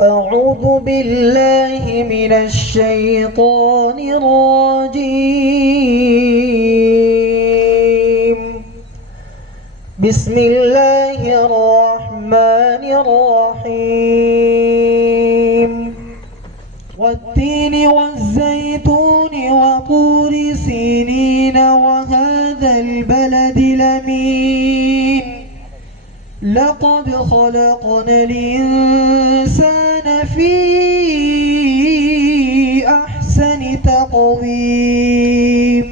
أعوذ بالله من الشيطان الرجيم. بسم الله الرحمن الرحيم. والتين والزيتون وطور سينين وهذا البلد الأمين. لقد خلقنا الإنسان في أحسن تقويم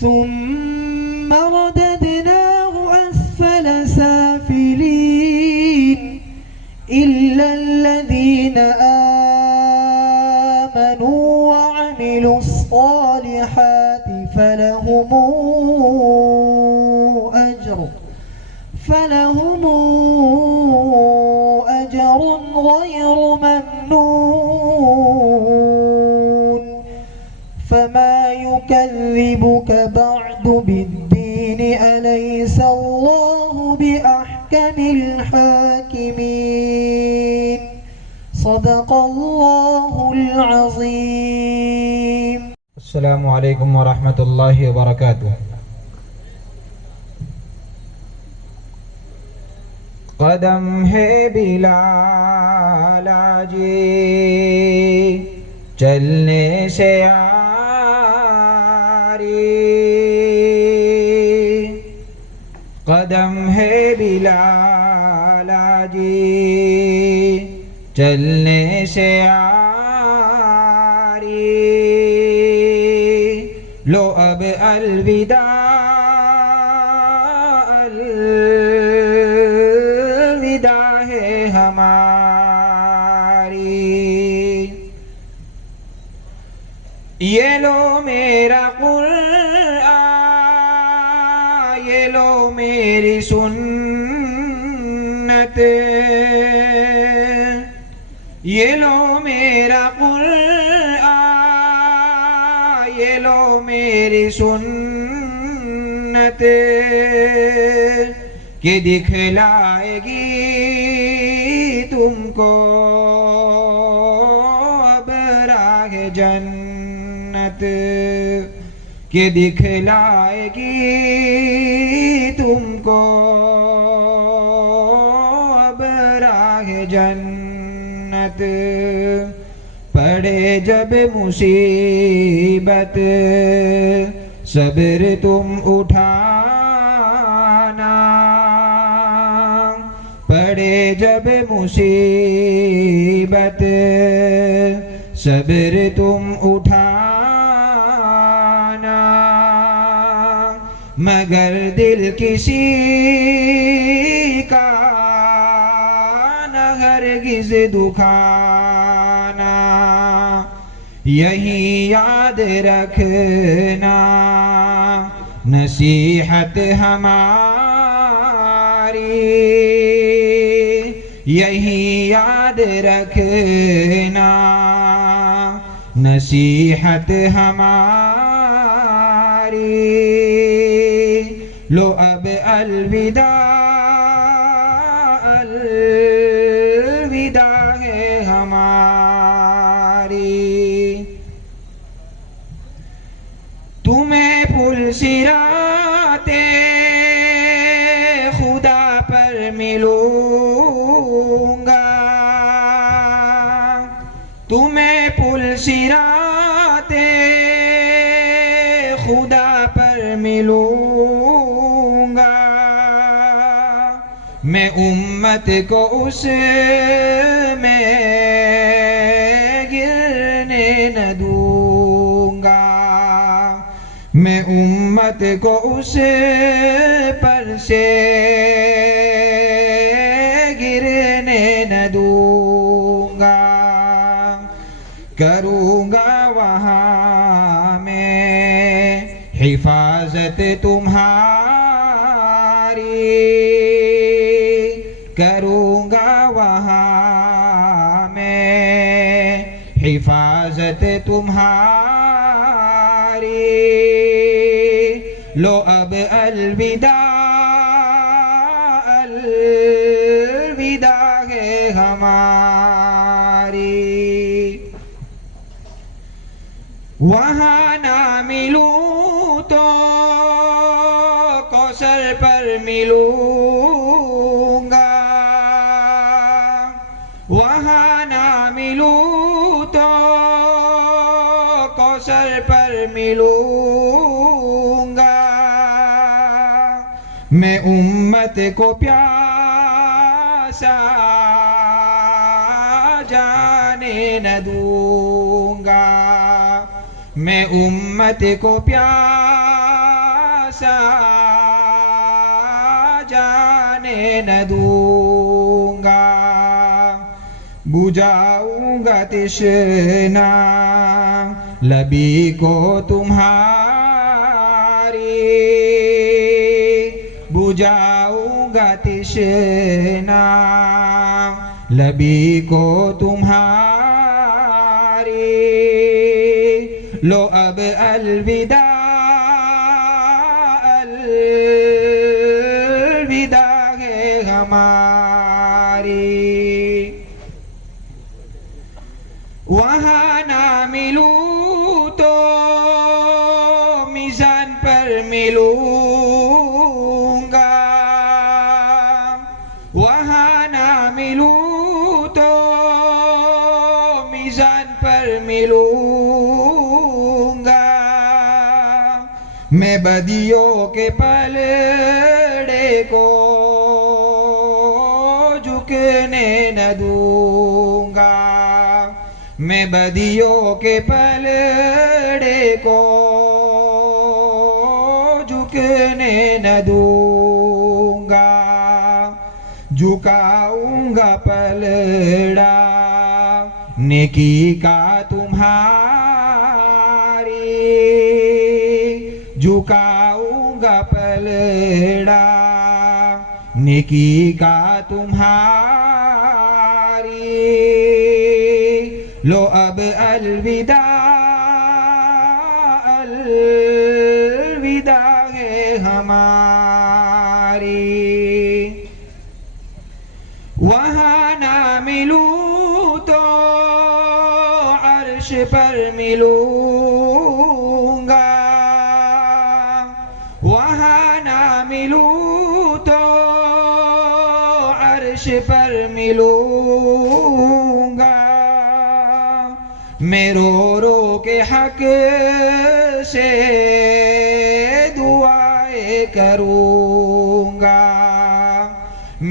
ثم رددناه أسفل سافلين إلا الذين آمنوا وعملوا الصالحات فلهم أجر غير ممنون. فما يكذبك بعد بالدين أليس الله بأحكم الحاكمين. صدق الله العظيم. السلام علیکم ورحمۃ اللہ وبرکاتہ. قدم ہے بلال جی چلنے سے آری، قدم ہے بلال جی چلنے سے آری، لو اب الوداع ہماری. یہ لو میرا قرآن، یہ لو میری سنت، یہ لو میرا قرآن، یہ لو میری سنت کہ دکھلائے گی تم کو اب راہ جنت، کہ دکھلائے گی تم کو اب راہ جنت. پڑے جب مصیبت صبر تم اٹھانا، پڑے جب مصیبت صبر تم اٹھانا، مگر دل کسی کا نہ ہرگز دکھانا. یہی یاد رکھنا نصیحت ہماری، یہی یاد رکھنا نصیحت ہماری. لو اب الوداع الوداع ہے ہماری. تمہیں پل صراط خدا پر ملوں گا، تمہیں پل صراط خدا پر ملوں گا. میں امت کو اس میں گرنے نہ دوں گا، میں امت کو اس پر سے گرنے نہ دوں گا. کروں گا وہاں میں حفاظت تمہاری، کروں گا وہاں میں حفاظت تمہاری. لو اب الوداع الوداع ہے ہماری. وہاں نہ ملوں تو کوثر پر ملوں گا. وہاں نہ ملوں تو کوثر پر ملوں گا. میں امت کو پیاسا جانے نہ دوں گا. میں امت کو پیاسا جانے نہ دوں گا. بجھاؤں گا تشنا لبی کو تمہاری. بجھاؤں گا تشنا لبی کو تمہاری. لو اب الوداع الوداع ہے ہماری. وہاں نہ ملوں تو میزان پر ملوں گا. وہاں نہ ملوں تو میزان پر ملوں گا. میں بدیوں کے پلڑے کو جھکنے نہ دوں گا. میں بدیوں کے پلڑے کو جھکنے نہ دوں گا. جھکاؤں گا پلڑا نیکی کا تمہاری. جھکاؤں گا پلڑا نیکی کا تمہاری. لو اب الوداع الوداع ہے ہماری. وہاں نہ ملوں تو عرش پر ملوں گا. وہاں نہ ملوں تو عرش پر ملوں گا. میں رو رو کے حق سے دعائیں کروں گا.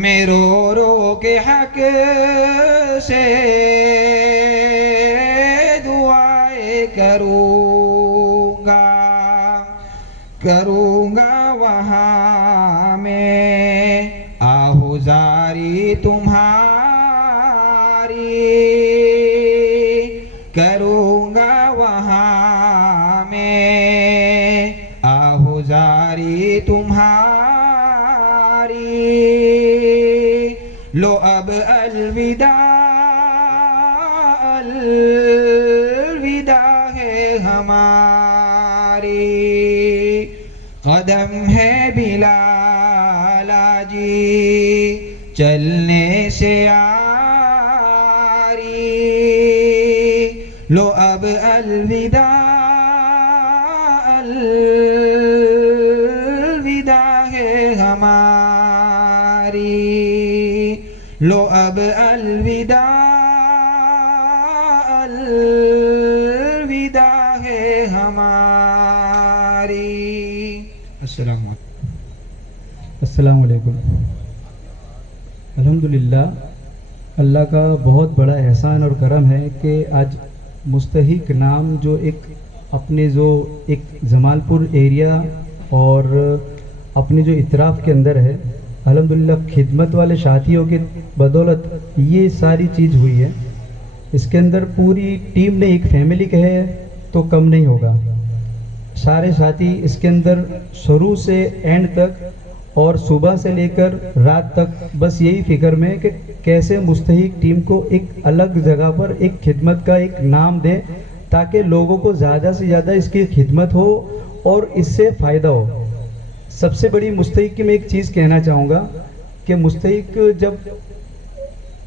میں رو رو کے حق سے دعائیں کروں گا. کروں گا وہاں میں آہوزاری تمہاری. کروں گا وہاں میں آہوزاری تمہاری. لو اب الوداع الوداع ہے ہماری. قدم ہے بلال جی چلنے سے آری. لو اب الوداع الوداع ہے ہماری. لو اب الوداع الوداع ہے ہماری. السلام علیکم. السلام علیکم. الحمدللہ اللہ کا بہت بڑا احسان اور کرم ہے کہ آج مستحق نام جو ایک اپنے جو ایک جمال پور ایریا اور اپنے جو اطراف کے اندر ہے الحمدللہ خدمت والے ساتھیوں کے بدولت یہ ساری چیز ہوئی ہے. اس کے اندر پوری ٹیم نے ایک فیملی کہے تو کم نہیں ہوگا. سارے ساتھی اس کے اندر شروع سے اینڈ تک اور صبح سے لے کر رات تک بس یہی فکر میں کہ کیسے مستحق ٹیم کو ایک الگ جگہ پر ایک خدمت کا ایک نام دیں تاکہ لوگوں کو زیادہ سے زیادہ اس کی خدمت ہو اور اس سے فائدہ ہو. سب سے بڑی مستحق کی میں ایک چیز کہنا چاہوں گا کہ مستحق جب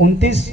29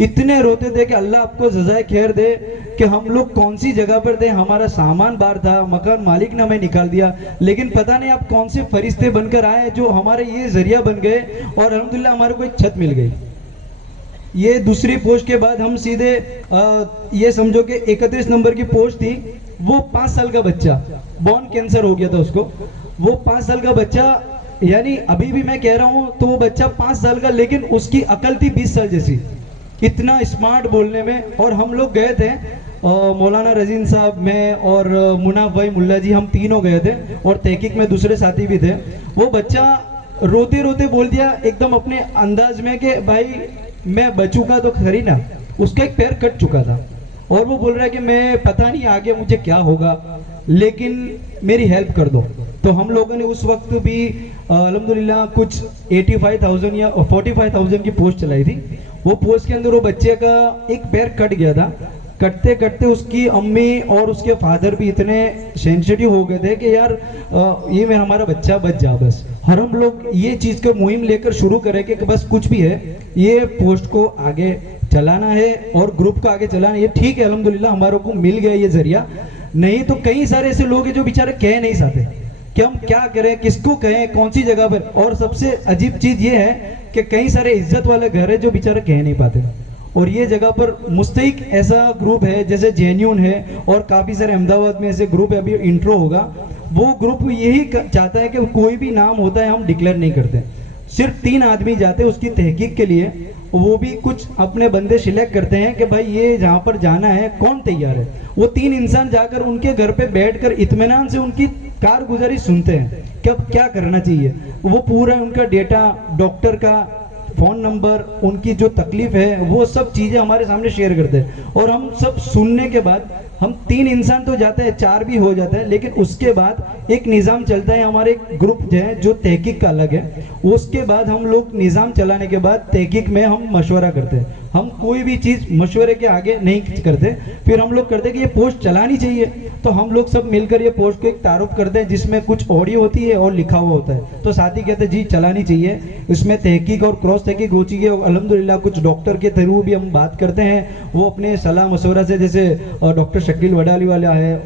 اتنے روتے تھے کہ اللہ آپ کو جزائے خیر دے کہ ہم لوگ کون سی جگہ پر تھے, ہمارا سامان باہر تھا, مکان مالک نے ہمیں نکال دیا, لیکن پتہ نہیں آپ کون سے فرشتے بن کر آئے جو ہمارے یہ ذریعہ بن گئے اور الحمدللہ ہمارے کو ایک چھت مل گئی. یہ دوسری پوسٹ کے بعد ہم سیدھے یہ سمجھو کہ 31 نمبر کی پوسٹ تھی. وہ 5 سال کا بچہ, بون کینسر ہو گیا تھا اس کو. وہ 5 سال کا بچہ, یعنی ابھی بھی میں کہہ رہا ہوں تو وہ بچہ 5 سال کا, لیکن اس کی عقل تھی 20 سال جیسی, اتنا اسمارٹ بولنے میں. اور ہم لوگ گئے تھے, مولانا رزین صاحب, میں اور مناف بھائی ملا جی, ہم تینوں گئے تھے اور تحقیق میں دوسرے ساتھی بھی تھے. وہ بچہ روتے روتے بول دیا ایک دم اپنے انداز میں کہ بھائی میں بچوں کا تو خری نا. اس کا ایک پیر کٹ چکا تھا اور وہ بول رہا ہے کہ میں پتہ نہیں آگے مجھے کیا ہوگا, لیکن میری ہیلپ کر دو. تو ہم لوگوں نے اس وقت بھی الحمدللہ کچھ 85,000 یا 45,000 کی پوسٹ چلائی تھی. وہ پوسٹ کے اندر وہ بچے کا ایک پیر کٹ گیا تھا. کٹتے کٹتے اس کی امی اور اس کے فادر بھی اتنے سینسیٹیو ہو گئے تھے کہ یار یہ ہمارا بچہ بچ جا بس. اور ہم لوگ یہ چیز کو مہم لے کر شروع کرے کہ بس کچھ بھی ہے یہ پوسٹ کو آگے چلانا ہے اور گروپ کو آگے چلانا ہے. یہ ٹھیک ہے الحمدللہ ہماروں کو مل گیا یہ ذریعہ, نہیں تو کئی سارے ایسے لوگ ہیں جو بیچارے کہہ نہیں سکتے کہ ہم کیا کریں, کس کو کہیں, کون سی جگہ پر. اور سب سے عجیب چیز یہ ہے کہ کئی سارے عزت والے گھر ہیں جو بیچارے کہہ نہیں پاتے. اور یہ جگہ پر مستحق ایسا گروپ ہے جیسے جینیون ہے اور کافی سارے احمدآباد میں ایسے گروپ ہے, ابھی انٹرو ہوگا. وہ گروپ یہی چاہتا ہے کہ کوئی بھی نام ہوتا ہے ہم ڈکلیئر نہیں کرتے, صرف 3 آدمی جاتے اس کی تحقیق کے لیے. وہ بھی کچھ اپنے بندے سلیکٹ کرتے ہیں کہ بھائی یہ جہاں پر جانا ہے کون تیار ہے. وہ 3 انسان جا کر ان کے گھر پہ بیٹھ کر اطمینان سے ان کی کارگزاری سنتے ہیں کہ اب کیا کرنا چاہیے. وہ پورا ان کا ڈیٹا, ڈاکٹر کا فون نمبر, ان کی جو تکلیف ہے وہ سب چیزیں ہمارے سامنے شیئر کرتے ہیں. اور ہم سب سننے کے بعد ہم 3 انسان تو جاتے ہیں, 4 بھی ہو جاتا ہے, لیکن اس کے بعد ایک نظام چلتا ہے. ہمارے ایک گروپ جو ہے جو تحقیق کا الگ ہے, اس کے بعد ہم لوگ نظام چلانے کے بعد تحقیق میں ہم مشورہ کرتے ہیں. ہم کوئی بھی چیز مشورے کے آگے نہیں کرتے. پھر ہم لوگ کرتے کہ یہ پوسٹ چلانی چاہیے, تو ہم لوگ سب مل کر یہ پوسٹ کو ایک تعارف کرتے ہیں جس میں کچھ آڈیو ہوتی ہے اور لکھا ہوا ہوتا ہے. تو ساتھی کہتے ہیں جی چلانی چاہیے, اس میں تحقیق اور کراس تحقیق ہو چکی ہے. الحمدللہ کچھ ڈاکٹر کے تھرو بھی ہم بات کرتے ہیں, وہ اپنے صلاح مشورہ سے, جیسے ڈاکٹر شکیل وڈالی والا ہے,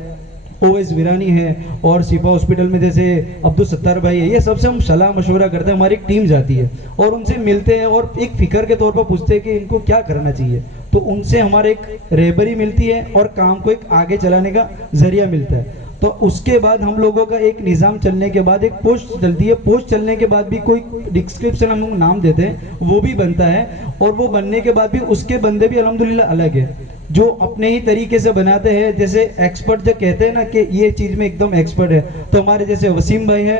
او ایس ویرانی ہے, اور شفا ہاسپٹل میں جیسے عبدالستار بھائی ہے, یہ سب سے ہم صلاح مشورہ کرتے ہیں. ہماری ایک ٹیم جاتی ہے اور ان سے ملتے ہیں اور ایک فکر کے طور پر پوچھتے ہیں کہ ان کو کیا کرنا چاہیے. تو ان سے ہمارے ایک رہبری ملتی ہے اور کام کو ایک آگے چلانے کا ذریعہ ملتا ہے. تو اس کے بعد ہم لوگوں کا ایک نظام چلنے کے بعد ایک پوسٹ چلتی ہے. پوسٹ چلنے کے بعد بھی کوئی ڈسکرپشن ہم لوگ نام دیتے ہیں وہ بھی بنتا ہے, اور وہ بننے کے بعد بھی اس کے بندے بھی الحمدللہ الگ ہے جو اپنے ہی طریقے سے بناتے ہیں. جیسے ایکسپرٹ جو کہتے ہیں نا کہ یہ چیز میں ایک دم ایکسپرٹ ہے, تو ہمارے جیسے وسیم بھائی ہے,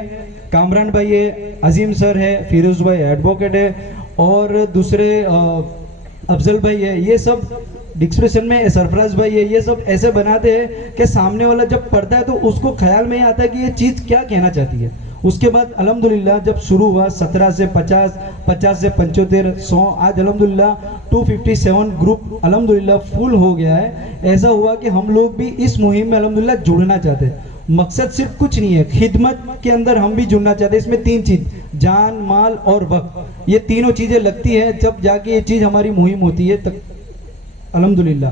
کامران بھائی ہے, عظیم سر ہے, فیروز بھائی ایڈوکیٹ ہے, اور دوسرے افضل بھائی ہے. یہ سب ڈسکرپشن میں سرفراز بھائی ہے. یہ سب ایسے بناتے ہیں کہ سامنے والا جب پڑھتا ہے تو اس کو خیال میں آتا ہے کہ یہ چیز کیا کہنا چاہتی ہے. اس کے بعد الحمدللہ جب شروع ہوا 17 سے 50, 50 سے 75, 100, آج الحمدللہ 257 گروپ الحمدللہ فل ہو گیا ہے. ایسا ہوا کہ ہم لوگ بھی اس مہم میں الحمدللہ جڑنا چاہتے ہیں. مقصد صرف کچھ نہیں ہے, خدمت کے اندر ہم بھی جڑنا چاہتے ہیں. اس میں 3 چیز, جان, مال اور وقت, یہ تینوں چیزیں لگتی ہیں جب جا کے یہ چیز ہماری مہم ہوتی ہے الحمدللہ.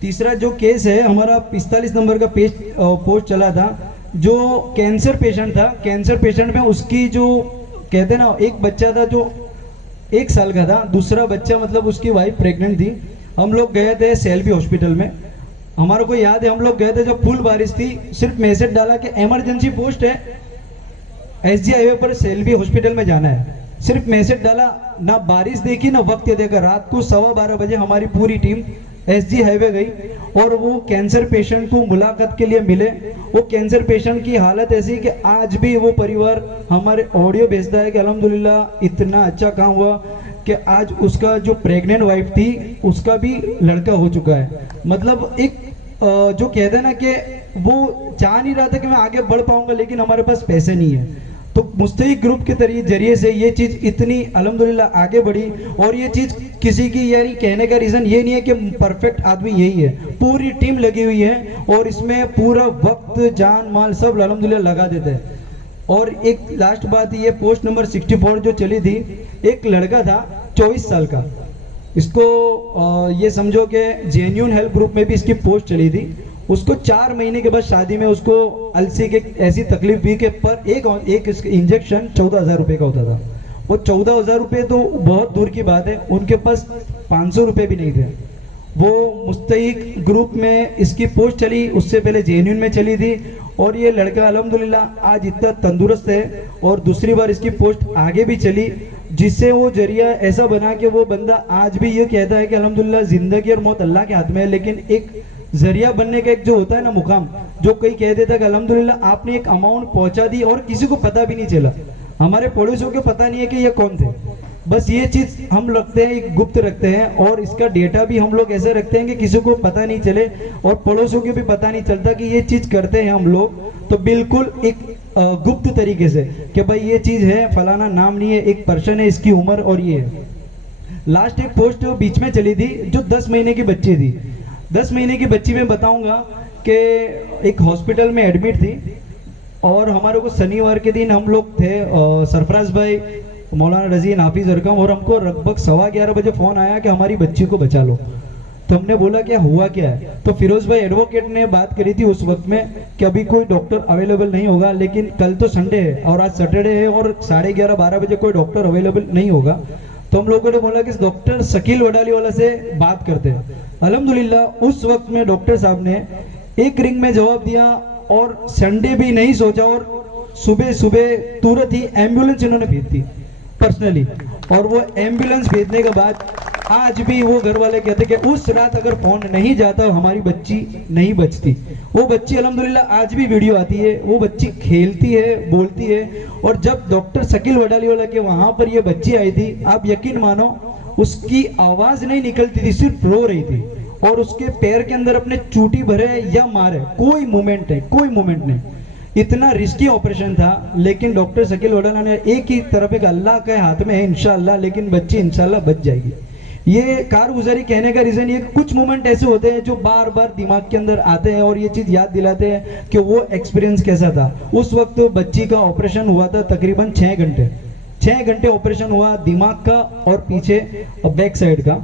تیسرا جو کیس ہے ہمارا 45 نمبر کا پوسٹ چلا تھا, جو کینسر پیشنٹ تھا. کینسر پیشنٹ میں اس کی جو کہتے ہیں نا, ایک بچہ تھا جو 1 سال کا تھا, دوسرا بچہ مطلب اس کی وائف پریگننٹ تھی. ہم لوگ گئے تھے سیلوی ہاسپٹل میں. ہمارے کو یاد ہے ہم لوگ گئے تھے جب فل بارش تھی, صرف میسج ڈالا کہ ایمرجنسی پوسٹ ہے, ایس جی ہائی وے پر سیلوی ہاسپٹل میں جانا ہے. صرف میسج ڈالا, نہ بارش دیکھی نہ وقت دیکھا. رات کو 12:15 بجے ہماری پوری ٹیم ایس جی ہائی وے گئی اور وہ کینسر پیشنٹ کو ملاقات کے لیے ملے. وہ کینسر پیشنٹ کی حالت ایسی کہ آج بھی وہ پریوار ہمارے آڈیو بھیجتا ہے کہ الحمدللہ اتنا اچھا کام ہوا کہ آج اس کا جو پریگننٹ وائف تھی اس کا بھی لڑکا ہو چکا ہے. مطلب ایک جو کہتے ہیں نا کہ وہ چاہ نہیں رہا تھا کہ میں آگے بڑھ پاؤں گا, لیکن ہمارے پاس پیسے نہیں ہیں. تو مستحق گروپ کے ذریعے سے یہ چیز اتنی الحمدللہ آگے بڑھی. اور یہ چیز کسی کی یعنی کہنے کا ریزن یہ نہیں ہے کہ پرفیکٹ آدمی یہی ہے, پوری ٹیم لگی ہوئی ہے اور اس میں پورا وقت, جان, مال سب الحمدللہ لگا دیتے ہیں. اور ایک لاسٹ بات, یہ پوسٹ نمبر 64 جو چلی تھی, ایک لڑکا تھا 24 سال کا, اس کو یہ سمجھو کہ جینیون ہیلپ گروپ میں بھی اس کی پوسٹ چلی تھی. اس کو 4 مہینے کے بعد شادی میں اس کو السی کی ایسی تکلیف ہوئی کہ پر ایک انجیکشن 14,000 روپے کا ہوتا تھا. وہ 14,000 روپے تو بہت دور کی بات ہے, ان کے پاس 500 روپے بھی نہیں تھے. وہ مستحق گروپ میں اس کی پوسٹ چلی, اس سے پہلے جینیون میں چلی تھی, اور یہ لڑکا الحمدللہ آج اتنا تندرست ہے. اور دوسری بار اس کی پوسٹ آگے بھی چلی, جس سے وہ ذریعہ ایسا بنا کہ وہ بندہ آج بھی یہ کہتا ہے کہ الحمدللہ زندگی اور موت اللہ کے ہاتھ میں ہے, لیکن ایک ذریعہ بننے کا ایک جو ہوتا ہے نا مقام, جو کوئی کہہ دیتا کہ الحمدللہ آپ نے ایک اماؤنٹ پہنچا دی اور کسی کو پتہ بھی نہیں چلا. ہمارے پڑوسیوں کو پتہ نہیں ہے کہ یہ کون تھے, بس یہ چیز ہم رکھتے ہیں, ایک گپت رکھتے ہیں, اور اس کا ڈیٹا بھی ہم لوگ ایسے رکھتے ہیں کہ کسی کو پتہ نہیں چلے, اور پڑوسیوں کو بھی پتہ نہیں چلتا کہ یہ چیز کرتے ہیں ہم لوگ. تو بالکل ایک گپت طریقے سے کہ بھائی یہ چیز ہے, فلانا نام نہیں ہے, ایک پرسن ہے, اس کی عمر اور یہ ہے. لاسٹ ایک پوسٹ بیچ میں چلی تھی جو 10 مہینے کی بچی تھی. 10 مہینے کی بچی میں بتاؤں گا کہ ایک ہاسپٹل میں ایڈمٹ تھی, اور ہمارے کو شنیوار کے دن ہم لوگ تھے, سرفراز بھائی, مولانا رضی, نافذ ارکم, اور ہم کو لگ بھگ 11:15 بجے فون آیا کہ ہماری بچی کو بچا لو. تو ہم نے بولا کیا ہوا کیا ہے, تو فیروز بھائی ایڈوکیٹ نے بات کری تھی اس وقت میں کہ ابھی کوئی ڈاکٹر اویلیبل نہیں ہوگا, لیکن کل تو سنڈے ہے اور آج سیٹرڈے ہے, اور 11:30-12 بجے کوئی ڈاکٹر اویلیبل نہیں ہوگا. تو ہم لوگوں نے بولا کہ ڈاکٹر شکیل وڈالی والا سے بات کرتے ہیں. الحمدللہ اس وقت میں ڈاکٹر صاحب نے ایک رنگ میں جواب دیا, اور سنڈے بھی نہیں سوچا, اور صبح تورت ہی ایمبولنس انہوں نے بھیج دی پرسنلی. اور وہ ایمبولنس بھیجنے کے بعد آج بھی وہ گھر والے کہتے کہ اس رات اگر فون نہیں جاتا ہماری بچی نہیں بچتی. وہ بچی الحمدللہ آج بھی ویڈیو آتی ہے, وہ بچی کھیلتی ہے, بولتی ہے. اور جب ڈاکٹر شکیل وڈالی والا کے وہاں پر یہ بچی آئی تھی, آپ یقین مانو اس کی آواز نہیں نکلتی تھی, صرف رو رہی تھی, اور اس کے پیر کے اندر اپنے چوٹی بھرے یا مارے, کوئی مومنٹ نہیں. اتنا رسکی آپریشن تھا, لیکن ڈاکٹر شکیل وڈالا نے ایک ہی طرف ایک اللہ کے ہاتھ میں ہے انشاءاللہ, لیکن بچی انشاءاللہ بچ جائے گی. یہ کارگزاری کہنے کا ریزن یہ کچھ مومنٹ ایسے ہوتے ہیں جو بار بار دماغ کے اندر آتے ہیں, اور یہ چیز یاد دلاتے ہیں کہ وہ ایکسپیرینس کیسا تھا. اس وقت بچی کا آپریشن ہوا تھا تقریباً 6 گھنٹے آپریشن ہوا, دماغ کا اور پیچھے بیک سائیڈ کا,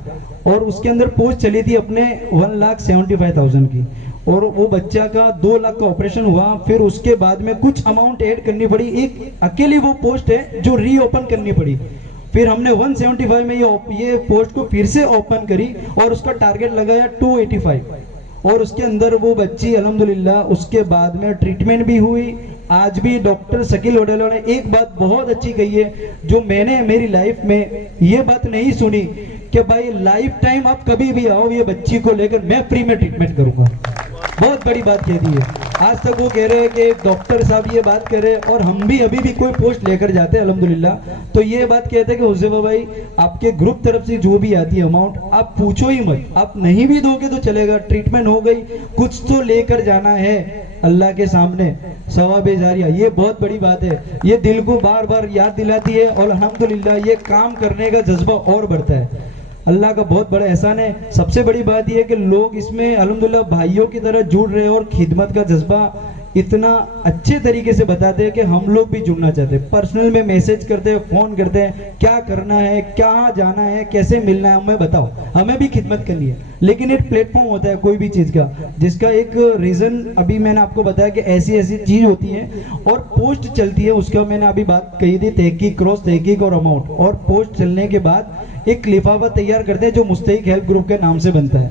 اور اس کے اندر پوسٹ چلی تھی اپنے 1,75,000 کی, اور وہ بچہ کا 2 لاکھ کا آپریشن ہوا. پھر اس کے بعد میں کچھ اماؤنٹ ایڈ کرنی پڑی, ایک اکیلی وہ پوسٹ ہے جو ری اوپن کرنی پڑی. پھر ہم نے 175 میں یہ پوسٹ کو پھر سے اوپن کری, اور اس کا ٹارگٹ لگایا 285, اور اس کے اندر وہ بچی الحمدللہ اس کے بعد میں ٹریٹمنٹ بھی ہوئی. آج بھی ڈاکٹر شکیل وڈالا نے ایک بات بہت اچھی کہی ہے, جو میں نے میری لائف میں یہ بات نہیں سنی کہ بھائی لائف ٹائم آپ کبھی بھی آؤ, یہ بچی کو لے کر میں فری میں ٹریٹمنٹ کروں گا. بہت بڑی بات کہہ دی ہے. آج تک وہ کہہ رہے ہیں کہ ڈاکٹر صاحب یہ بات کہہ رہے ہیں, اور ہم بھی ابھی بھی کوئی پوسٹ لے کر جاتے ہیں الحمدللہ, تو یہ بات کہتے ہیں کہ حذیفہ بھائی آپ کے گروپ طرف سے جو بھی آتی ہے اماؤنٹ آپ پوچھو ہی مت, آپ نہیں بھی دو گے تو چلے گا, ٹریٹمنٹ ہو گئی, کچھ تو لے کر جانا ہے اللہ کے سامنے, ثواب جاریہ. یہ بہت بڑی بات ہے, یہ دل کو بار بار یاد دلاتی ہے, اور الحمدللہ یہ کام کرنے کا جذبہ اور بڑھتا ہے. اللہ کا بہت بڑا احسان ہے. سب سے بڑی بات یہ ہے کہ لوگ اس میں الحمدللہ بھائیوں کی طرح جڑ رہے ہیں, اور خدمت کا جذبہ اتنا اچھے طریقے سے بتاتے ہیں کہ ہم لوگ بھی جڑنا چاہتے ہیں. پرسنل میں میسج کرتے ہیں, فون کرتے ہیں, کیا کرنا ہے, کہاں جانا ہے, کیسے ملنا ہے, ہمیں بتاؤ, ہمیں بھی خدمت کرنی ہے. لیکن ایک پلیٹ فارم ہوتا ہے کوئی بھی چیز کا, جس کا ایک ریزن ابھی میں نے آپ کو بتایا کہ ایسی چیز ہوتی ہے, اور پوسٹ چلتی ہے. اس کا میں نے ابھی بات کہی تھی, تحقیق, کراس تحقیق اور اماؤنٹ, اور پوسٹ چلنے کے بعد ایک لفافہ تیار کرتے ہیں جو مستحق ہیلپ گروپ کے نام سے بنتا ہے.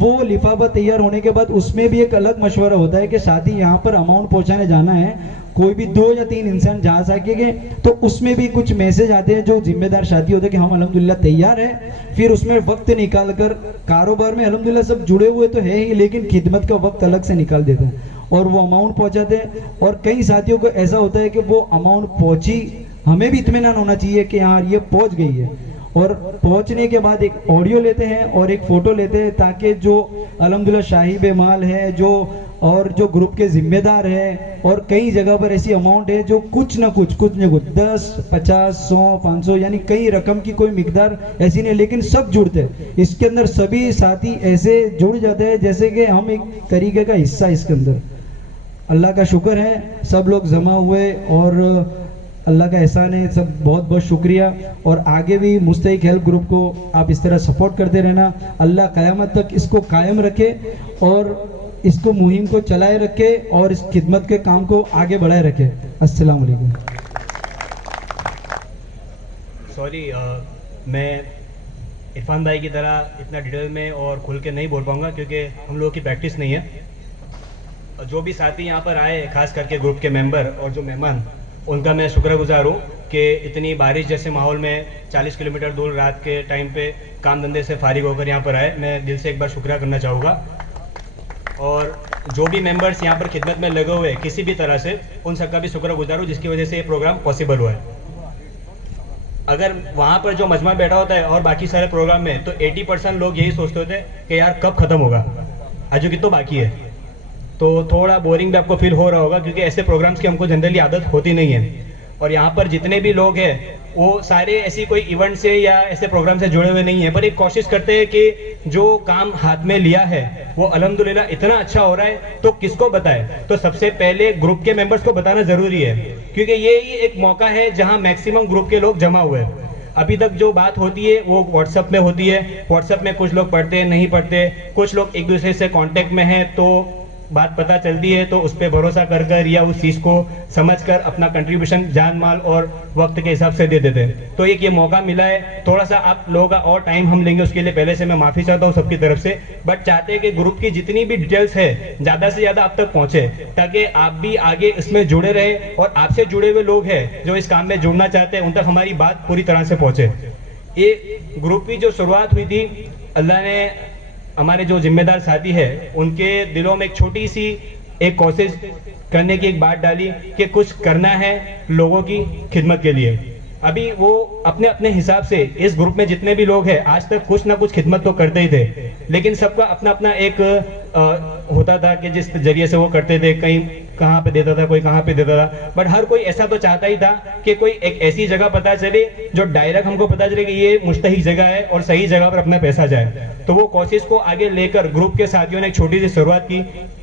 وہ لفافہ تیار ہونے کے بعد اس میں بھی ایک الگ مشورہ ہوتا ہے کہ ساتھی یہاں پر اماؤنٹ پہنچانے جانا ہے, کوئی بھی 2 یا 3 انسان جا سکیں گے, تو اس میں بھی کچھ میسج آتے ہیں جو ذمہ دار ساتھی ہوتے ہیں کہ ہم الحمدللہ تیار ہیں. پھر اس میں وقت نکال کر, کاروبار میں الحمدللہ سب جڑے ہوئے تو ہے ہی, لیکن خدمت کا وقت الگ سے نکال دیتے ہیں, اور وہ اماؤنٹ پہنچاتے ہیں. اور کئی ساتھیوں کو ایسا ہوتا ہے کہ وہ اماؤنٹ پہنچی, ہمیں بھی اطمینان ہونا چاہیے کہ یار یہ پہنچ گئی ہے, اور پہنچنے کے بعد ایک آڈیو لیتے ہیں اور ایک فوٹو لیتے ہیں, تاکہ جو الحمدللہ صاحب مال ہے اور جو گروپ کے ذمہ دار ہے, اور کئی جگہ پر ایسی اماؤنٹ ہے جو کچھ نہ کچھ 10, 50, 100, 500 یعنی کئی رقم کی کوئی مقدار ایسی نہیں, لیکن سب جڑتے ہیں اس کے اندر. سبھی ساتھی ایسے جڑ جاتے ہیں جیسے کہ ہم ایک طریقے کا حصہ اس کے اندر. اللہ کا شکر ہے سب لوگ جمع ہوئے, اور اللہ کا احسان ہے. سب بہت بہت شکریہ, اور آگے بھی مستحق ہیلپ گروپ کو آپ اس طرح سپورٹ کرتے رہنا. اللہ قیامت تک اس کو قائم رکھے اور اس کو مہم کو چلائے رکھے اور اس خدمت کے کام کو آگے بڑھائے رکھے. السلام علیکم. سوری, میں عرفان بھائی کی طرح اتنا ڈیٹیل میں اور کھل کے نہیں بول پاؤں گا کیونکہ ہم لوگوں کی پریکٹس نہیں ہے. جو بھی ساتھی یہاں پر آئے, خاص کر کے گروپ کے ممبر اور جو مہمان, ان کا میں شکر گزار ہوں کہ اتنی بارش جیسے ماحول میں 40 کلومیٹر دور رات کے ٹائم پہ کام دھندے سے فارغ ہو کر یہاں پر آئے. میں دل سے ایک بار شکریہ کرنا چاہوں گا. اور جو بھی ممبرس یہاں پر خدمت میں لگے ہوئے کسی بھی طرح سے, ان سب کا بھی شکر گزار ہوں جس کی وجہ سے یہ پروگرام پاسبل ہوا ہے. اگر وہاں پر جو مجمع بیٹھا ہوتا ہے اور باقی سارے پروگرام میں, تو 80% لوگ یہی سوچتے ہوتے ہیں کہ یار کب ختم ہوگا, آج کتنا باقی ہے. تو تھوڑا بورنگ بھی آپ کو فیل ہو رہا ہوگا کیونکہ ایسے پروگرامس کی ہم کو جنرلی عادت ہوتی نہیں ہے. اور یہاں پر جتنے بھی لوگ ہیں وہ سارے ایسی کوئی ایونٹ سے یا ایسے پروگرام سے جڑے ہوئے نہیں ہیں, پر ایک کوشش کرتے ہیں کہ جو کام ہاتھ میں لیا ہے وہ الحمدللہ اتنا اچھا ہو رہا ہے تو کس کو بتائے. تو سب سے پہلے گروپ کے ممبرس کو بتانا ضروری ہے کیونکہ یہی ایک موقع ہے جہاں میکسیمم گروپ کے لوگ جمع ہوئے ہیں. ابھی تک جو بات ہوتی ہے وہ واٹس ایپ میں ہوتی ہے. واٹس ایپ میں کچھ لوگ پڑھتے ہیں, نہیں پڑھتے, کچھ لوگ ایک دوسرے سے کانٹیکٹ میں ہیں تو بات پتہ چلتی ہے تو اس پہ بھروسہ کر کر یا اس چیز کو سمجھ کر اپنا کنٹریبیوشن جان مال اور وقت کے حساب سے دے دیتے ہیں. تو ایک یہ موقع ملا ہے, تھوڑا سا آپ لوگوں کا اور ٹائم ہم لیں گے, اس کے لیے پہلے سے میں معافی چاہتا ہوں سب کی طرف سے. بٹ چاہتے ہیں کہ گروپ کی جتنی بھی ڈیٹیلز ہے زیادہ سے زیادہ آپ تک پہنچے تاکہ آپ بھی آگے اس میں جڑے رہے اور آپ سے جڑے ہوئے لوگ ہیں جو اس کام میں جڑنا چاہتے ہیں ان تک ہماری بات پوری طرح سے پہنچے. یہ گروپ کی جو شروعات ہوئی تھی, اللہ نے ہمارے جو ذمہ دار ساتھی ہے ان کے دلوں میں ایک چھوٹی سی ایک کوشش کرنے کی ایک بات ڈالی کہ کچھ کرنا ہے لوگوں کی خدمت کے لیے. ابھی وہ اپنے اپنے حساب سے اس گروپ میں جتنے بھی لوگ ہیں آج تک کچھ نہ کچھ خدمت تو کرتے ہی تھے, لیکن سب کا اپنا اپنا ایک ہوتا تھا کہ جس ذریعے سے وہ کرتے تھے. کہیں کہاں پہ دیتا تھا, کوئی کہاں پہ دیتا تھا, بٹ ہر کوئی ایسا تو چاہتا ہی تھا کہ کوئی ایک ایسی جگہ پتہ چلے جو ڈائریکٹ ہم کو پتہ چلے کہ یہ مستحق جگہ ہے اور صحیح جگہ پر اپنا پیسہ جائے. تو وہ کوشش کو آگے لے کر گروپ کے ساتھیوں نے ایک چھوٹی سی شروعات کی.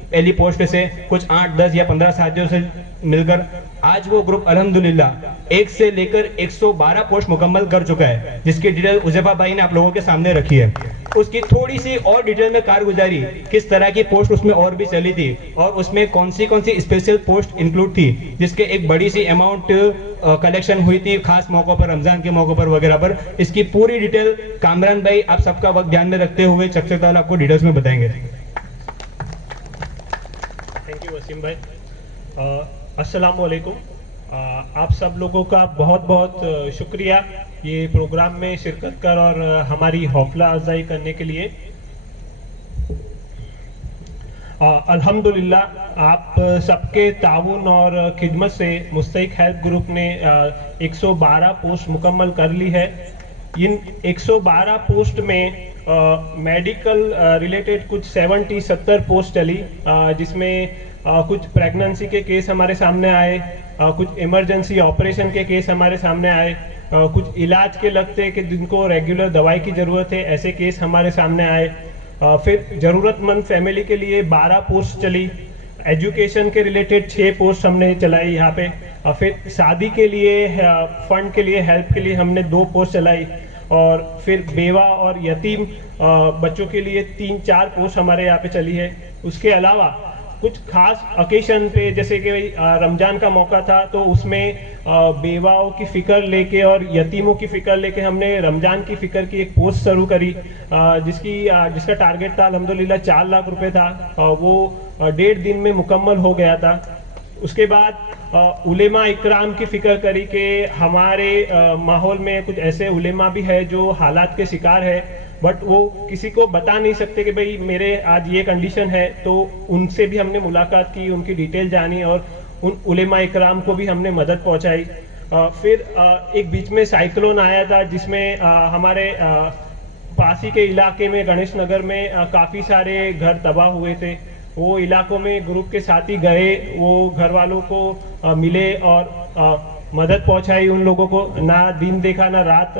پہلی پوسٹ سے کچھ 8, 10 یا 15 ساتھیوں سے مل کر آج وہ گروپ الحمدللہ 1 سے لے کر 112 پوسٹ مکمل کر چکا ہے, جس کی ڈیٹیل حذیفہ بھائی نے آپ لوگوں کے سامنے رکھی ہے. اس کی تھوڑی سی اور ڈیٹیل میں کارگزاری, کس طرح کی پوسٹ اس میں اور بھی چلی تھی اور اس میں کون سی اسپیشل پوسٹ انکلوڈ تھی, جس کے ایک بڑی سی اماؤنٹ کلیکشن ہوئی تھی خاص موقع پر, رمضان کے موقع پر وغیرہ پر. اس کی پوری ڈیٹیل کامران بھائی آپ سب کا وقت دھیان میں رکھتے ہوئے چکچک تعالیٰ آپ کو ڈیٹیلز میں بتائیں گے. تھینک یو وسیم بھائی. السلام علیکم. آپ سب لوگوں کا بہت بہت شکریہ یہ پروگرام میں شرکت کر اور ہماری حوصلہ افزائی کرنے کے لیے. الحمدللہ آپ سب کے تعاون اور خدمت سے مستحق ہیلپ گروپ نے 112 پوسٹ مکمل کر لی ہے. ان 112 پوسٹ میں میڈیکل ریلیٹڈ کچھ 70 پوسٹ چلی, جس میں کچھ پریگننسی کے کیس ہمارے سامنے آئے, کچھ ایمرجنسی آپریشن کے کیس ہمارے سامنے آئے, کچھ علاج کے لگتے کہ جن کو ریگولر دوائی کی ضرورت ہے ایسے کیس ہمارے سامنے آئے. پھر ضرورت مند فیملی کے لیے 12 پوسٹ چلی, ایجوکیشن کے ریلیٹڈ 6 پوسٹ ہم نے چلائی یہاں پہ. پھر شادی کے لیے فنڈ کے لیے ہیلپ کے لیے ہم نے 2 پوسٹ چلائی, اور پھر بیوہ اور یتیم بچوں کے لیے 3-4 پوسٹ ہمارے یہاں پہ چلی ہے. اس کے علاوہ کچھ خاص اوکیشن پہ جیسے کہ رمضان کا موقع تھا تو اس میں بیواؤں کی فکر لے کے اور یتیموں کی فکر لے کے ہم نے رمضان کی فکر کی ایک پوسٹ شروع کری, جس کا ٹارگیٹ تھا الحمدللہ 4 لاکھ روپے تھا, وہ 1.5 دن میں مکمل ہو گیا تھا. اس کے بعد علماء اکرام کی فکر کری کہ ہمارے ماحول میں کچھ ایسے علماء بھی ہے جو حالات کے شکار ہے بٹ وہ کسی کو بتا نہیں سکتے کہ بھئی میرے آج یہ کنڈیشن ہے, تو ان سے بھی ہم نے ملاقات کی, ان کی ڈیٹیل جانی اور ان علماء اکرام کو بھی ہم نے مدد پہنچائی. پھر ایک بیچ میں سائیکلون آیا تھا جس میں ہمارے پاسی کے علاقے میں گنیش نگر میں کافی سارے گھر تباہ ہوئے تھے. وہ علاقوں میں گروپ کے ساتھی گئے, وہ گھر والوں کو ملے اور مدد پہنچائی ان لوگوں کو. نہ دن دیکھا نہ رات,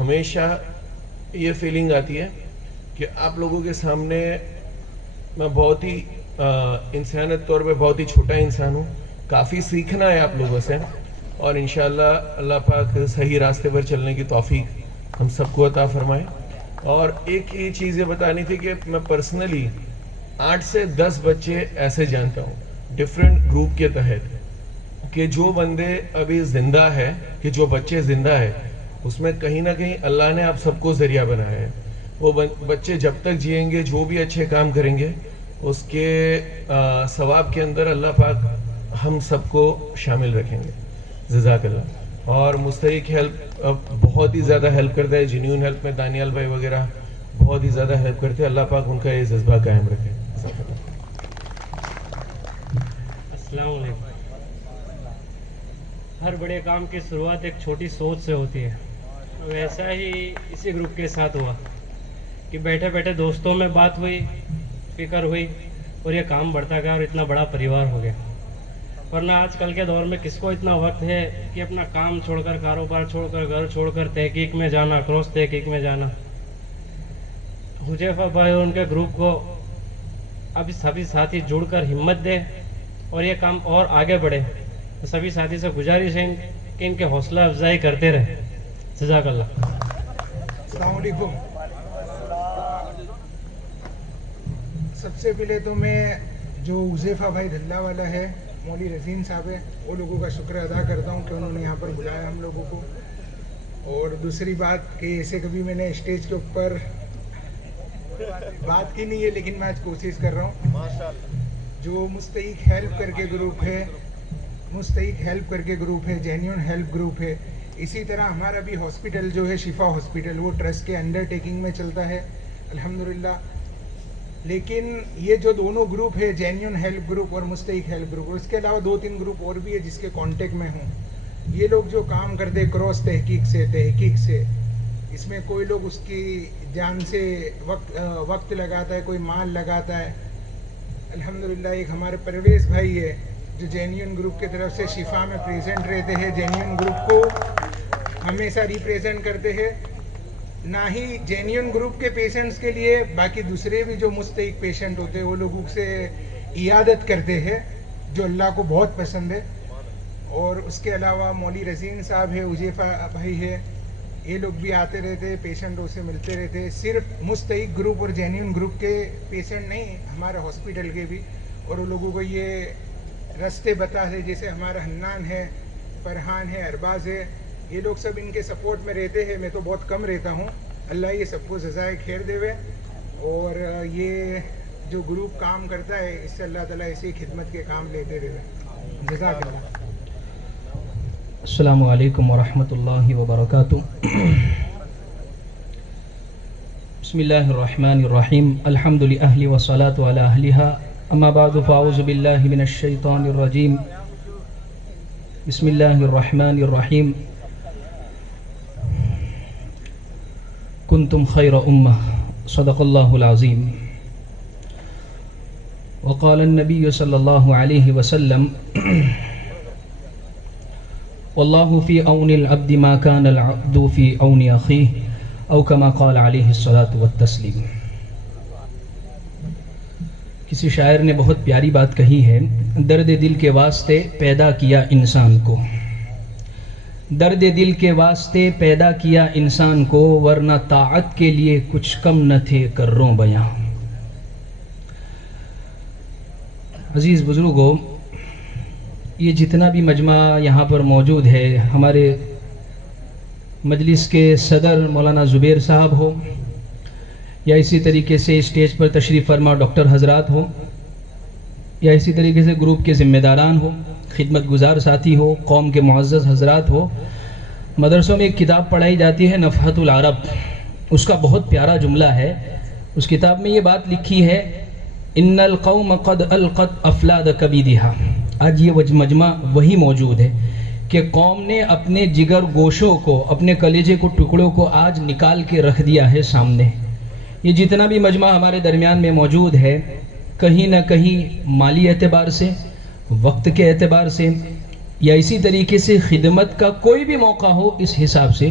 ہمیشہ یہ فیلنگ آتی ہے کہ آپ لوگوں کے سامنے میں بہت ہی انسانیت طور پہ بہت ہی چھوٹا انسان ہوں. کافی سیکھنا ہے آپ لوگوں سے, اور انشاءاللہ اللہ پاک صحیح راستے پر چلنے کی توفیق ہم سب کو عطا فرمائے. اور ایک یہ چیز یہ بتانی تھی کہ میں پرسنلی 8 سے 10 بچے ایسے جانتا ہوں ڈفرینٹ گروپ کے تحت کہ جو بندے ابھی زندہ ہے, کہ جو بچے زندہ ہے, اس میں کہیں نہ کہیں اللہ نے آپ سب کو ذریعہ بنایا ہے. وہ بچے جب تک جئیں گے, جو بھی اچھے کام کریں گے, اس کے ثواب کے اندر اللہ پاک ہم سب کو شامل رکھیں گے. جزاک اللہ. اور مستحق ہیلپ بہت ہی زیادہ ہیلپ کرتا ہے, جینیون ہیلپ میں دانیال بھائی وغیرہ بہت ہی زیادہ ہیلپ کرتے ہیں. اللہ پاک ان کا یہ جذبہ قائم رکھے. السلام علیکم. ہر بڑے کام کی شروعات ایک چھوٹی سوچ سے ہوتی ہے. ویسا ہی اسی گروپ کے ساتھ ہوا کہ بیٹھے بیٹھے دوستوں میں بات ہوئی, فکر ہوئی, اور یہ کام بڑھتا گیا اور اتنا بڑا پریوار ہو گیا. ورنہ آج کل کے دور میں کس کو اتنا وقت ہے کہ اپنا کام چھوڑ کر, کاروبار چھوڑ کر, گھر چھوڑ کر تحقیق میں جانا, کراس تحقیق میں جانا. حذیفہ بھائی اور ان کے گروپ کو ابھی سبھی ساتھی جڑ کر ہمت دے اور یہ کام اور آگے بڑھے. تو سبھی ساتھی سے گزارش ہے کہ ان کے حوصلہ افزائی کرتے رہے. جزاک اللہ. السلام علیکم. سب سے پہلے تو میں جو حذیفہ بھائی دھلا والا ہے, مولوی رزین صاحب ہے, وہ لوگوں کا شکر ادا کرتا ہوں کہ انہوں نے یہاں پر بلایا ہم لوگوں کو. اور دوسری بات کہ ایسے کبھی میں نے اسٹیج کے اوپر بات کی نہیں ہے, لیکن میں آج کوشش کر رہا ہوں. جو مستحق ہیلپ کر کے گروپ ہے, مستحق ہیلپ کر کے گروپ ہے, جینیون ہیلپ گروپ ہے. اسی طرح ہمارا بھی ہاسپٹل جو ہے شفا ہاسپٹل, وہ ٹرسٹ کے انڈر ٹیکنگ میں چلتا ہے الحمدللہ. لیکن یہ جو دونوں گروپ ہے, جینیون ہیلپ گروپ اور مستحق ہیلپ گروپ, اور اس کے علاوہ 2-3 گروپ اور بھی ہے جس کے کانٹیکٹ میں ہوں. یہ لوگ جو کام کرتے کراس تحقیق سے, اس میں کوئی لوگ اس کی جان سے وقت لگاتا ہے, کوئی مال لگاتا ہے. الحمدللہ ایک ہمارے پرویز بھائی ہے جو جینیون گروپ کی طرف سے شفا میں پریزنٹ رہتے ہیں, جینیون گروپ کو ہمیشہ ریپریزنٹ کرتے ہیں. نہ ہی جینیون گروپ کے پیشنٹس کے لیے, باقی دوسرے بھی جو مستحق پیشنٹ ہوتے ہیں وہ لوگوں سے عیادت کرتے ہیں, جو اللہ کو بہت پسند ہے. اور اس کے علاوہ مولوی رزین صاحب ہے, حذیفہ بھائی ہے, یہ لوگ بھی آتے رہتے, پیشنٹوں سے ملتے رہتے. صرف مستحق گروپ اور جینیون گروپ کے پیشنٹ نہیں, ہمارے ہاسپٹل کے بھی, اور وہ لوگوں کو یہ راستے بتاتے, جیسے ہمارا حنان ہے, فرحان ہے, ارباز ہے, یہ لوگ سب ان کے سپورٹ میں رہتے ہیں. میں تو بہت کم رہتا ہوں. اللہ یہ سب کو جزائے خیر دے. اور یہ جو گروپ کام کرتا ہے, اس سے اللہ تعالیٰ ایسی خدمت کے کام لیتے رہے. جزاک اللہ. السلام علیکم ورحمۃ اللہ وبرکاتہ. بسم اللہ الرحمن الرحیم. الحمد للہ والصلاۃ علی اہلھا. اما بعد فاعوذ باللہ من الشیطان الرجیم. بسم اللہ الرحمن الرحیم. کنتم خیر امہ صدق اللہ العظیم. وقال النبی صلی اللہ علیہ وسلم واللہ فی عون العبد ما کان العبد فی عون اخیہ او کما قال علیہ الصلاۃ والتسلیم. کسی شاعر نے بہت پیاری بات کہی ہے, درد دل کے واسطے پیدا کیا انسان کو, درد دل کے واسطے پیدا کیا انسان کو, ورنہ طاعت کے لیے کچھ کم نہ تھے کروں بیاں. عزیز بزرگوں, یہ جتنا بھی مجمع یہاں پر موجود ہے, ہمارے مجلس کے صدر مولانا زبیر صاحب ہو, یا اسی طریقے سے اسٹیج پر تشریف فرما ڈاکٹر حضرات ہو, یا اسی طریقے سے گروپ کے ذمہ داران ہو, خدمت گزار ساتھی ہو, قوم کے معزز حضرات ہو. مدرسوں میں ایک کتاب پڑھائی جاتی ہے نفحۃ العرب, اس کا بہت پیارا جملہ ہے. اس کتاب میں یہ بات لکھی ہے, ان القوم قد القت افلاد کبیدہا. آج یہ مجمع وہی موجود ہے کہ قوم نے اپنے جگر گوشوں کو, اپنے کلیجے کو, ٹکڑوں کو آج نکال کے رکھ دیا ہے سامنے. یہ جتنا بھی مجمع ہمارے درمیان میں موجود ہے, کہیں نہ کہیں مالی اعتبار سے, وقت کے اعتبار سے, یا اسی طریقے سے خدمت کا کوئی بھی موقع ہو, اس حساب سے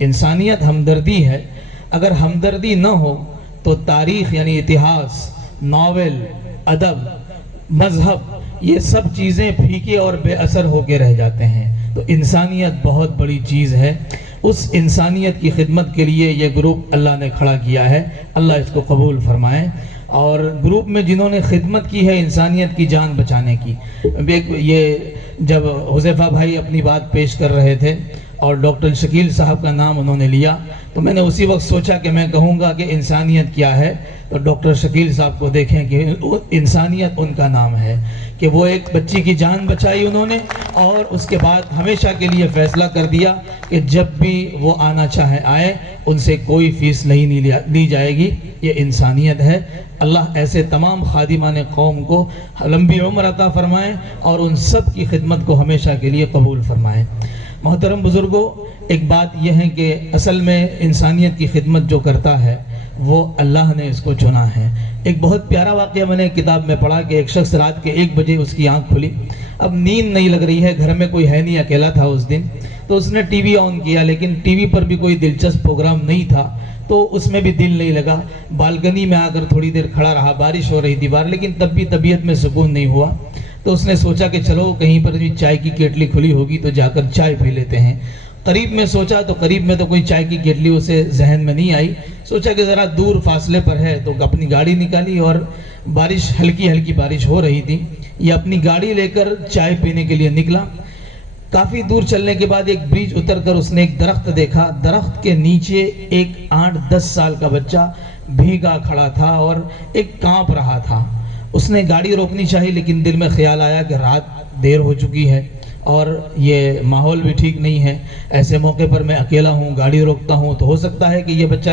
انسانیت ہمدردی ہے. اگر ہمدردی نہ ہو تو تاریخ یعنی اتہاس، ناول، ادب، مذہب، یہ سب چیزیں پھیکے اور بے اثر ہو کے رہ جاتے ہیں. تو انسانیت بہت بڑی چیز ہے. اس انسانیت کی خدمت کے لیے یہ گروپ اللہ نے کھڑا کیا ہے. اللہ اس کو قبول فرمائے. اور گروپ میں جنہوں نے خدمت کی ہے انسانیت کی جان بچانے کی، یہ جب حذیفہ بھائی اپنی بات پیش کر رہے تھے اور ڈاکٹر شکیل صاحب کا نام انہوں نے لیا، تو میں نے اسی وقت سوچا کہ میں کہوں گا کہ انسانیت کیا ہے. تو ڈاکٹر شکیل صاحب کو دیکھیں کہ انسانیت ان کا نام ہے کہ وہ ایک بچی کی جان بچائی انہوں نے، اور اس کے بعد ہمیشہ کے لیے فیصلہ کر دیا کہ جب بھی وہ آنا چاہے آئے، ان سے کوئی فیس نہیں لی جائے گی. یہ انسانیت ہے. اللہ ایسے تمام خادمان قوم کو لمبی عمر عطا فرمائے اور ان سب کی خدمت کو ہمیشہ کے لیے قبول فرمائے. محترم بزرگوں، ایک بات یہ ہے کہ اصل میں انسانیت کی خدمت جو کرتا ہے وہ اللہ نے اس کو چنا ہے. ایک بہت پیارا واقعہ میں نے کتاب میں پڑھا کہ ایک شخص رات کے 1 بجے اس کی آنکھ کھلی. اب نیند نہیں لگ رہی ہے، گھر میں کوئی ہے نہیں، اکیلا تھا اس دن. تو اس نے ٹی وی آن کیا، لیکن ٹی وی پر بھی کوئی دلچسپ پروگرام نہیں تھا، تو اس میں بھی دل نہیں لگا. بالکنی میں آ کر تھوڑی دیر کھڑا رہا. بارش ہو رہی تھی باہر، لیکن تب بھی طبیعت میں سکون نہیں ہوا. تو اس نے سوچا کہ چلو کہیں پر بھی چائے کی کیٹلی کھلی ہوگی تو جا کر چائے پی لیتے ہیں. قریب میں سوچا تو قریب میں تو کوئی چائے کی کیٹلی اسے ذہن میں نہیں آئی. سوچا کہ ذرا دور فاصلے پر ہے، تو اپنی گاڑی نکالی اور بارش ہلکی ہلکی بارش ہو رہی تھی. یہ اپنی گاڑی لے کر چائے پینے کے لیے نکلا. کافی دور چلنے کے بعد ایک برج اتر کر اس نے ایک درخت دیکھا. درخت کے نیچے ایک 8-10 سال کا بچہ بھیگا کھڑا تھا اور ایک کانپ رہا تھا. اس نے گاڑی روکنی چاہی، لیکن دل میں خیال آیا کہ رات دیر ہو چکی ہے اور یہ ماحول بھی ٹھیک نہیں ہے. ایسے موقع پر میں اکیلا ہوں، گاڑی روکتا ہوں تو ہو سکتا ہے کہ یہ بچہ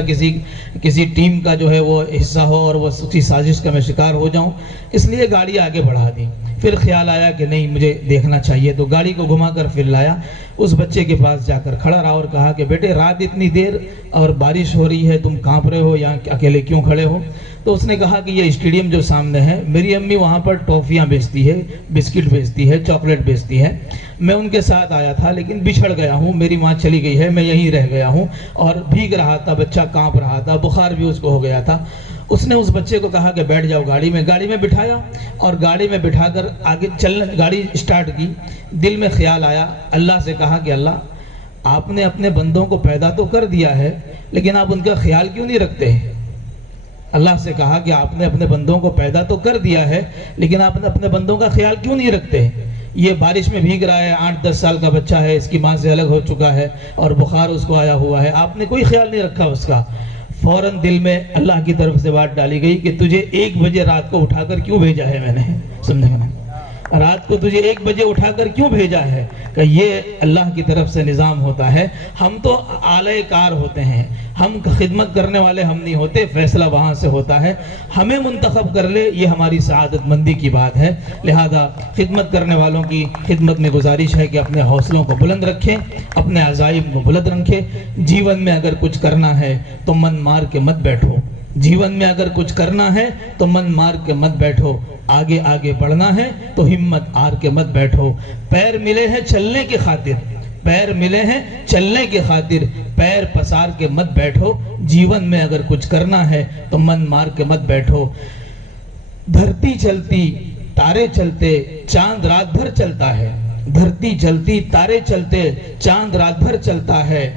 کسی ٹیم کا جو ہے وہ حصہ ہو اور وہ سچی سازش کا میں شکار ہو جاؤں. اس لیے گاڑی آگے بڑھا دی. پھر خیال آیا کہ نہیں، مجھے دیکھنا چاہیے. تو گاڑی کو گھما کر پھر لایا، اس بچے کے پاس جا کر کھڑا رہا اور کہا کہ بیٹے رات اتنی دیر اور بارش ہو رہی ہے، تم کانپ رہے ہو، یہاں اکیلے کیوں کھڑے ہو؟ تو اس نے کہا کہ یہ اسٹیڈیم جو سامنے ہے، میری امی وہاں پر ٹافیاں بیچتی ہے، بسکٹ بیچتی ہے، چاکلیٹ بیچتی ہے. میں ان کے ساتھ آیا تھا لیکن بچھڑ گیا ہوں، میری ماں چلی گئی ہے، میں یہیں رہ گیا ہوں. اور بھیگ رہا تھا بچہ، کانپ رہا تھا، بخار بھی اس کو ہو گیا تھا. اس نے اس بچے کو کہا کہ بیٹھ جاؤ گاڑی میں بٹھایا اور گاڑی میں بٹھا کر آگے گاڑی اسٹارٹ کی. دل میں خیال آیا، اللہ سے کہا کہ اللہ، آپ نے اپنے بندوں کو پیدا تو کر دیا ہے، لیکن آپ ان کا خیال کیوں نہیں رکھتے ہیں؟ اللہ سے کہا کہ آپ نے اپنے بندوں کو پیدا تو کر دیا ہے، لیکن آپ نے اپنے بندوں کا خیال کیوں نہیں رکھتے؟ یہ بارش میں بھیگ رہا ہے، 8-10 سال کا بچہ ہے، اس کی ماں سے الگ ہو چکا ہے اور بخار اس کو آیا ہوا ہے، آپ نے کوئی خیال نہیں رکھا اس کا. فوراً دل میں اللہ کی طرف سے بات ڈالی گئی کہ تجھے 1 بجے رات کو اٹھا کر کیوں بھیجا ہے میں نے؟ سمجھے نا؟ رات کو تجھے 1 بجے اٹھا کر کیوں بھیجا ہے؟ کہ یہ اللہ کی طرف سے نظام ہوتا ہے. ہم تو آلے کار ہوتے ہیں، ہم خدمت کرنے والے ہم نہیں ہوتے. فیصلہ وہاں سے ہوتا ہے، ہمیں منتخب کر لے، یہ ہماری سعادت مندی کی بات ہے. لہذا خدمت کرنے والوں کی خدمت میں گزارش ہے کہ اپنے حوصلوں کو بلند رکھیں، اپنے عزائم کو بلند رکھیں. جیون میں اگر کچھ کرنا ہے تو من مار کے مت بیٹھو. جیون میں اگر کچھ کرنا ہے تو من مار کے مت بیٹھو. آگے آگے بڑھنا ہے تو ہمت ہار کے مت بیٹھو. پیر ملے ہیں چلنے کی خاطر، پیر ملے ہیں چلنے کی خاطر، پیر پسار کے مت بیٹھو. جیون میں اگر کچھ کرنا ہے تو من مار کے مت بیٹھو. دھرتی چلتی تارے چلتے چاند رات بھر چلتا ہے. دھرتی چلتی تارے چلتے چاند رات بھر چلتا ہے.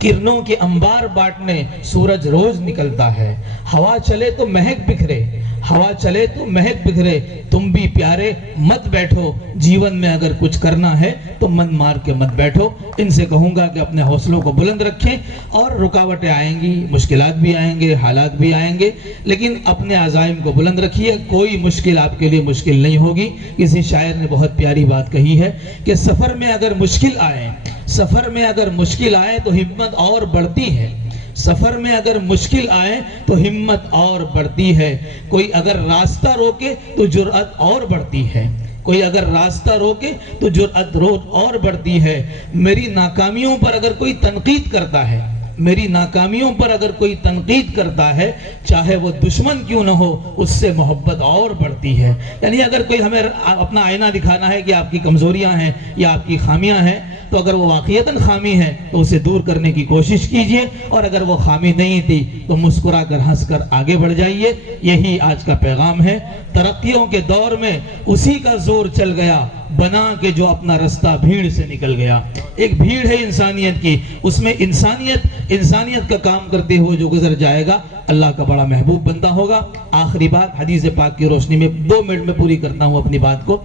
کرنوں کے انبار بانٹنے سورج روز نکلتا ہے. ہوا چلے تو مہک بکھرے، ہوا چلے تو مہک بکھرے. تم بھی پیارے مت بیٹھو. جیون میں اگر کچھ کرنا ہے تو من مار کے مت بیٹھو. ان سے کہوں گا کہ اپنے حوصلوں کو بلند رکھیں. اور رکاوٹیں آئیں گی، مشکلات بھی آئیں گے، حالات بھی آئیں گے، لیکن اپنے عزائم کو بلند رکھیے. کوئی مشکل آپ کے لیے مشکل نہیں ہوگی. کسی شاعر نے بہت پیاری بات کہی ہے کہ سفر میں اگر مشکل آئے، سفر میں اگر مشکل آئے تو ہمت اور بڑھتی ہے. سفر میں اگر مشکل آئے تو ہمت اور بڑھتی ہے. کوئی اگر راستہ روکے تو جرأت اور بڑھتی ہے. کوئی اگر راستہ روکے تو جرأت روز اور بڑھتی ہے. میری ناکامیوں پر اگر کوئی تنقید کرتا ہے، میری ناکامیوں پر اگر کوئی تنقید کرتا ہے چاہے وہ دشمن کیوں نہ ہو اس سے محبت اور بڑھتی ہے. یعنی اگر کوئی ہمیں اپنا آئینہ دکھانا ہے کہ آپ کی کمزوریاں ہیں یا آپ کی خامیاں ہیں تو اگر وہ واقعتاً خامی ہے تو اسے دور کرنے کی کوشش کیجئے, اور اگر وہ خامی نہیں تھی تو مسکرا کر ہنس کر آگے بڑھ جائیے. یہی آج کا پیغام ہے. ترقیوں کے دور میں اسی کا زور چل گیا بنا کہ جو اپنا رستہ بھیڑ سے نکل گیا. ایک بھیڑ ہے انسانیت کی, اس میں انسانیت کا کام کرتے ہوئے جو گزر جائے گا اللہ کا بڑا محبوب بندہ ہوگا. آخری بات حدیث پاک کی روشنی میں 2 منٹ میں پوری کرتا ہوں اپنی بات کو.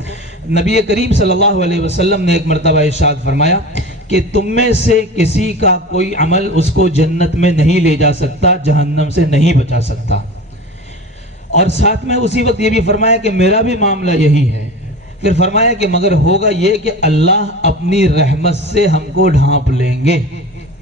نبی کریم صلی اللہ علیہ وسلم نے ایک مرتبہ ارشاد فرمایا کہ تم میں سے کسی کا کوئی عمل اس کو جنت میں نہیں لے جا سکتا, جہنم سے نہیں بچا سکتا. اور ساتھ میں اسی وقت یہ بھی فرمایا کہ میرا بھی معاملہ یہی ہے. پھر فرمایا کہ مگر ہوگا یہ کہ اللہ اپنی رحمت سے ہم کو ڈھانپ لیں گے.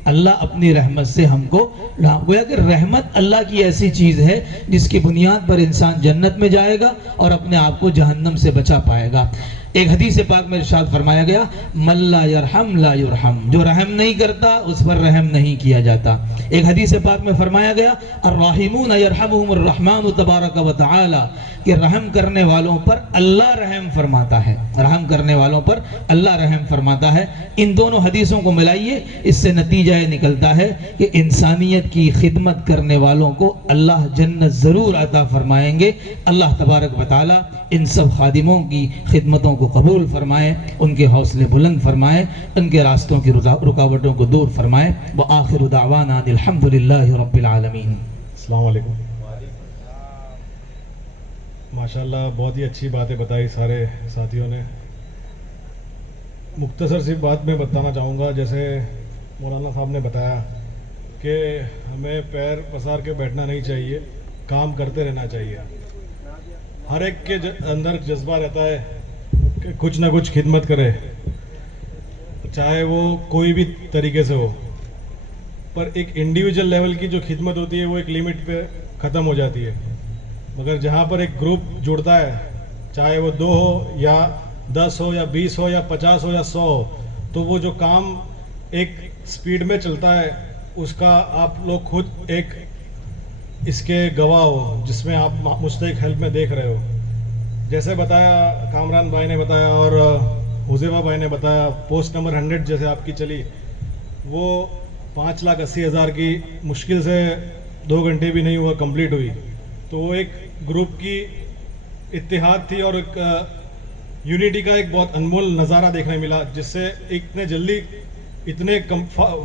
اللہ اپنی رحمت سے ہم کو ڈھانپ, گویا کہ رحمت اللہ کی ایسی چیز ہے جس کی بنیاد پر انسان جنت میں جائے گا اور اپنے آپ کو جہنم سے بچا پائے گا. ایک حدیث پاک میں ارشاد فرمایا گیا من لا یرحم لا یرحم, جو رحم نہیں کرتا اس پر رحم نہیں کیا جاتا. ایک حدیث پاک میں فرمایا گیا الراحمون یرحمہم الرحمن تبارک و تعالی, کہ رحم کرنے والوں پر اللہ رحم فرماتا ہے, رحم کرنے والوں پر اللہ رحم فرماتا ہے. ان دونوں حدیثوں کو ملائیے, اس سے نتیجہ یہ نکلتا ہے کہ انسانیت کی خدمت کرنے والوں کو اللہ جنت ضرور عطا فرمائیں گے. اللہ تبارک و تعالی ان سب خادموں کی خدمتوں کو قبول فرمائے, ان کے حوصلے بلند فرمائے, ان کے راستوں کی رکاوٹوں کو دور فرمائے. وآخر دعوانا الحمدللہ رب العالمین. السلام علیکم. ماشاءاللہ بہت ہی اچھی باتیں بتائی سارے ساتھیوں نے. مختصر سی بات میں بتانا چاہوں گا, جیسے مولانا صاحب نے بتایا کہ ہمیں پیر پسار کے بیٹھنا نہیں چاہیے, کام کرتے رہنا چاہیے. ہر ایک کے اندر جذبہ رہتا ہے کہ کچھ نہ کچھ خدمت کرے, چاہے وہ کوئی بھی طریقے سے ہو, پر ایک انڈیویجول لیول کی جو خدمت ہوتی ہے وہ ایک لیمٹ پہ ختم ہو جاتی ہے. مگر جہاں پر ایک گروپ جڑتا ہے, چاہے وہ 2 ہو یا 10 ہو یا 20 ہو یا 50 ہو یا 100 ہو, تو وہ جو کام ایک سپیڈ میں چلتا ہے اس کا آپ لوگ خود ایک اس کے گواہ ہو, جس میں آپ مستحق ہیلپ میں دیکھ رہے ہو. جیسے بتایا کامران بھائی نے بتایا اور حذیفہ بھائی نے بتایا, پوسٹ نمبر 100 جیسے آپ کی چلی, وہ 5,80,000 کی مشکل سے 2 گھنٹے بھی نہیں ہوا کمپلیٹ ہوئی. تو وہ ایک گروپ کی اتحاد تھی اور ایک یونٹی کا ایک بہت انمول نظارہ دیکھنے ملا, جس سے اتنے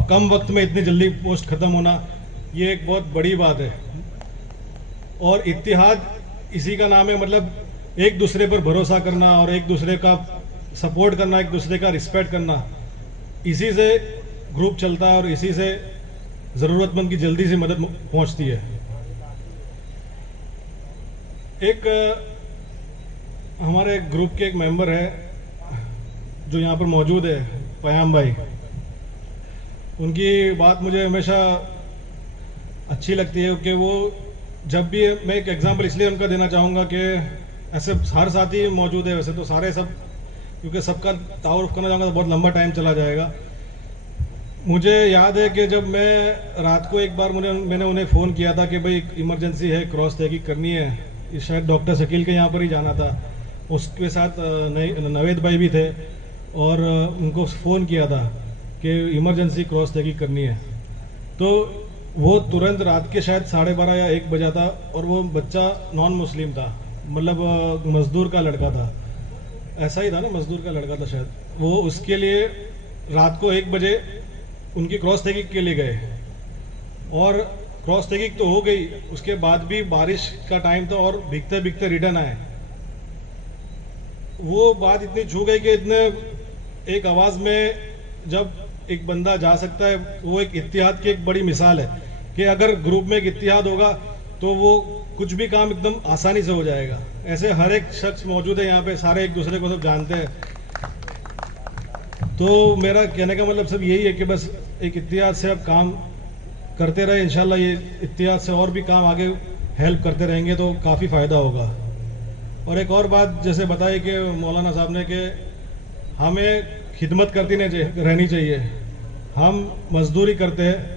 کم وقت میں اتنی جلدی پوسٹ ختم ہونا یہ ایک بہت بڑی بات ہے. اور اتحاد اسی کا نام ہے, مطلب ایک دوسرے پر بھروسہ کرنا اور ایک دوسرے کا سپورٹ کرنا, ایک دوسرے کا رسپیکٹ کرنا. اسی سے گروپ چلتا ہے اور اسی سے ضرورت مند کی جلدی سے مدد پہنچتی ہے. ایک ہمارے گروپ کے ایک ممبر ہے جو یہاں پر موجود ہے, پیام بھائی. ان کی بات مجھے ہمیشہ اچھی لگتی ہے کہ وہ جب بھی, میں ایک ایگزامپل اس لیے ان کا دینا چاہوں گا کہ ایسے ہر ساتھی موجود ہے, ویسے تو سارے سب, کیونکہ سب کا تعارف کرنا چاہوں گا تو بہت لمبا ٹائم چلا جائے گا. مجھے یاد ہے کہ جب میں رات کو ایک بار میں نے انہیں فون کیا تھا کہ بھائی ایمرجنسی ہے, کراس تحقیق کرنی ہے, شاید ڈاکٹر شکیل کے یہاں پر ہی جانا تھا, اس کے ساتھ نوید بھائی بھی تھے, اور ان کو فون کیا تھا کہ ایمرجنسی کراس تحقیق کرنی ہے. تو وہ ترنت رات کے شاید 12:30 یا 1 بجا تھا, اور وہ بچہ نان مسلم تھا, مطلب مزدور کا لڑکا تھا, ایسا ہی تھا نا, مزدور کا لڑکا تھا شاید. وہ اس کے لیے رات کو 1 بجے ان کی کراس تحقیق کے لیے گئے, اور کراس تحقیق تو ہو گئی, اس کے بعد بھی بارش کا ٹائم تھا اور بھیگتے بھیگتے ریٹرن آئے. وہ بات اتنی چھو گئی کہ اتنے ایک آواز میں جب ایک بندہ جا سکتا ہے, وہ ایک اتحاد کی ایک بڑی مثال ہے کہ اگر گروپ میں ایک اتحاد ہوگا تو وہ کچھ بھی کام ایک دم آسانی سے ہو جائے گا. ایسے ہر ایک شخص موجود ہے یہاں پہ, سارے ایک دوسرے کو سب جانتے ہیں. تو میرا کہنے کا مطلب سب یہی ہے کہ بس ایک اتحاد سے اب کام کرتے رہے, انشاءاللہ یہ اتحاد سے اور بھی کام آگے ہیلپ کرتے رہیں گے تو کافی فائدہ ہوگا. اور ایک اور بات جیسے بتائی کہ مولانا صاحب نے کہ ہمیں خدمت کرتی رہنی چاہیے. ہم مزدوری کرتے ہیں,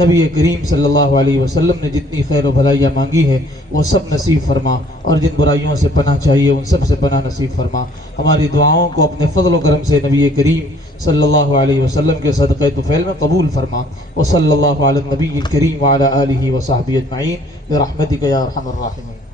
نبی کریم صلی اللہ علیہ وسلم نے جتنی خیر و بھلائیاں مانگی ہے وہ سب نصیب فرما، اور جن برائیوں سے پناہ چاہیے ان سب سے پناہ نصیب فرما۔ ہماری دعاؤں کو اپنے فضل و کرم سے نبی کریم صلی اللہ علیہ وسلم کے صدقہ طفیل میں قبول فرما۔ وصلی اللہ علی النبی الکریم وعلی آلہ وصحبہ اجمعین برحمتک یا ارحم الراحمین۔